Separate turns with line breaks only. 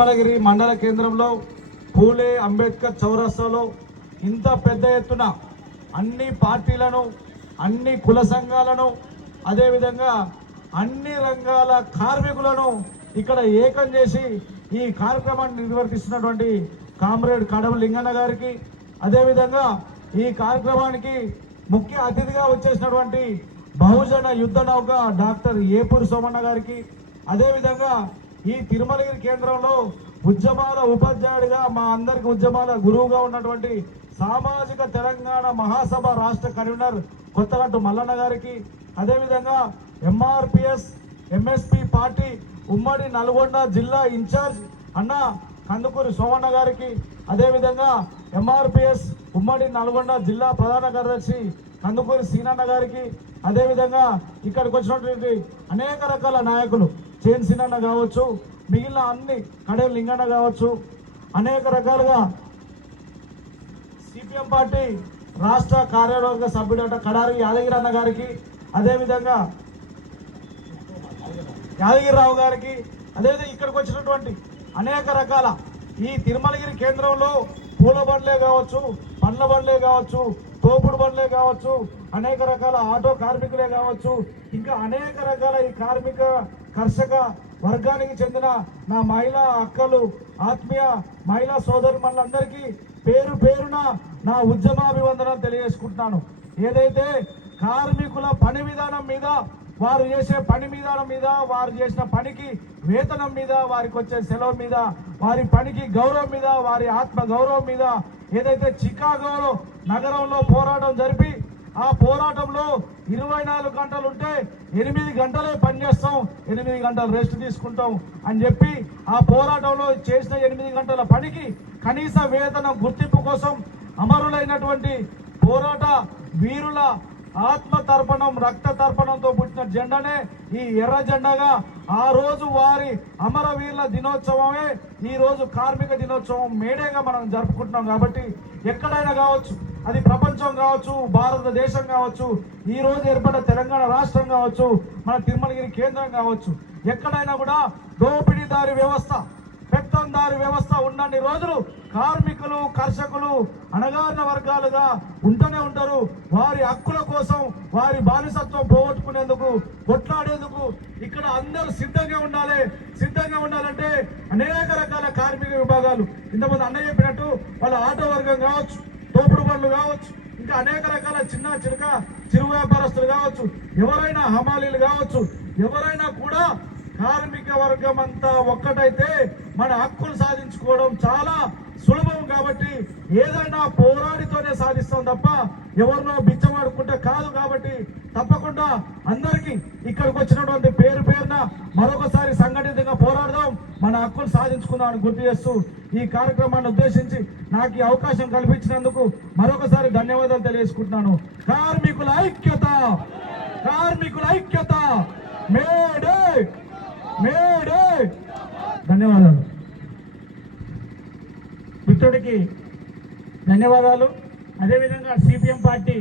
కృష్ణగిరి మండల కేంద్రంలో పూలే అంబేద్కర్ చౌరస్తాలో ఇంత పెద్ద ఎత్తున అన్ని పార్టీలను అన్ని కుల సంఘాలను అదేవిధంగా అన్ని రంగాల కార్మికులను ఇక్కడ ఏకం చేసి ఈ కార్యక్రమాన్ని నిర్వర్తిస్తున్నటువంటి కామ్రేడ్ కడవ లింగన్న గారికి అదేవిధంగా ఈ కార్యక్రమానికి ముఖ్య అతిథిగా వచ్చేసినటువంటి బహుజన యుద్ధ నౌక డాక్టర్ ఏపూరి సోమన్న గారికి అదేవిధంగా ఈ తిరుమలగిరి కేంద్రంలో ఉద్యమాల ఉపాధ్యాయుడిగా మా అందరికి ఉద్యమాల గురువుగా ఉన్నటువంటి సామాజిక తెలంగాణ మహాసభ రాష్ట్ర కన్వీనర్ కొత్తగట్టు మల్లన్న గారికి అదేవిధంగా ఎంఆర్పిఎస్ ఎంఎస్పి పార్టీ ఉమ్మడి నల్గొండ జిల్లా ఇన్ఛార్జ్ అన్న కందుకూరి సోమన్న గారికి అదేవిధంగా ఎంఆర్పిఎస్ ఉమ్మడి నల్గొండ జిల్లా ప్రధాన కార్యదర్శి కందుకూరి సీనన్న గారికి అదేవిధంగా ఇక్కడికి వచ్చినటువంటి అనేక రకాల నాయకులు. చేన్ సీనన్న కావచ్చు మిగిలిన అన్ని కడేరు లింగన్న కావచ్చు అనేక రకాలుగా సిపిఎం పార్టీ రాష్ట్ర కార్యవర్గ సభ్యుడు కడారి యాదగిరి అన్న గారికి అదేవిధంగా యాదగిరిరావు గారికి అదేవిధంగా ఇక్కడికి వచ్చినటువంటి అనేక రకాల ఈ తిరుమలగిరి కేంద్రంలో పూల బండ్లే కావచ్చు పండ్ల బండ్లే కావచ్చు తోపుడు బండ్లే కావచ్చు అనేక రకాల ఆటో కార్మికులే కావచ్చు ఇంకా అనేక రకాల ఈ కార్మిక కర్షక వర్గానికి చెందిన నా మహిళా అక్కలు ఆత్మీయ మహిళా సోదరులందరికీ పేరు పేరున నా ఉద్యమాభివందనం తెలియజేసుకుంటున్నాను. ఏదైతే కార్మికుల పని విధానం మీద వారు చేసే పని విధానం మీద వారు చేసిన పనికి వేతనం మీద వారికి వచ్చే సెలవు మీద వారి పనికి గౌరవం మీద వారి ఆత్మ గౌరవం మీద ఏదైతే చికాగోలో నగరంలో పోరాటం జరిపి ఆ పోరాటంలో ఇరవై నాలుగు గంటలు ఉంటే ఎనిమిది గంటలే పనిచేస్తాం ఎనిమిది గంటలు రెస్ట్ తీసుకుంటాం అని చెప్పి ఆ పోరాటంలో చేసిన ఎనిమిది గంటల పనికి కనీస వేతనం గుర్తింపు కోసం అమరులైనటువంటి పోరాట వీరుల ఆత్మ తర్పణం రక్త తర్పణంతో పుట్టిన జెండానే ఈ ఎర్ర జెండాగా ఆ రోజు వారి అమరవీరుల దినోత్సవమే ఈ రోజు కార్మిక దినోత్సవం మేడేగా మనం జరుపుకుంటున్నాం కాబట్టి ఎక్కడైనా కావచ్చు అది ప్రపంచం కావచ్చు భారతదేశం కావచ్చు ఈ రోజు ఏర్పడ్డ తెలంగాణ రాష్ట్రం కావచ్చు మన తిరుమలగిరి కేంద్రం కావచ్చు ఎక్కడైనా కూడా దోపిడీదారి వ్యవస్థ పెత్తందారి వ్యవస్థ ఉన్నన్ని రోజులు కార్మికులు కర్షకులు అణగారిన వర్గాలుగా ఉంటూనే ఉంటారు. వారి హక్కుల కోసం వారి బానిసత్వం పోగొట్టుకునేందుకు కొట్లాడేందుకు ఇక్కడ అందరూ సిద్ధంగా ఉండాలి. సిద్ధంగా ఉండాలంటే అనేక రకాల కార్మిక విభాగాలు. ఇంతకుముందు అన్న చెప్పినట్టు వాళ్ళ ఆటో వర్గం కావచ్చు తోపుడు బండ్లు కావచ్చు ఇంకా అనేక రకాల చిన్న చిలుక చిరు వ్యాపారస్తులు కావచ్చు ఎవరైనా హమాలీలు కావచ్చు ఎవరైనా కూడా కార్మిక వర్గం అంతా ఒక్కటైతే మన హక్కులు సాధించుకోవడం చాలా సులభం కాబట్టి ఏదైనా పోరాడితోనే సాధిస్తాం తప్ప ఎవరినో బిచ్చమాడుకుంటే కాదు కాబట్టి తప్పకుండా అందరికీ ఇక్కడికి వచ్చినటువంటి పేరు పేరున మరొకసారి సంఘటితంగా పోరాడదాం. మన హక్కులు సాధించుకుందాం అని గుర్తు చేస్తూ ఈ కార్యక్రమాన్ని ఉద్దేశించి నాకు ఈ అవకాశం కల్పించినందుకు మరొకసారి ధన్యవాదాలు తెలియజేసుకుంటున్నాను. కార్మికుల ఐక్యత! కార్మికుల ఐక్యత! May Day May Day! ధన్యవాదాలు. మిత్రుడికి ధన్యవాదాలు. అదేవిధంగా సిపిఎం పార్టీ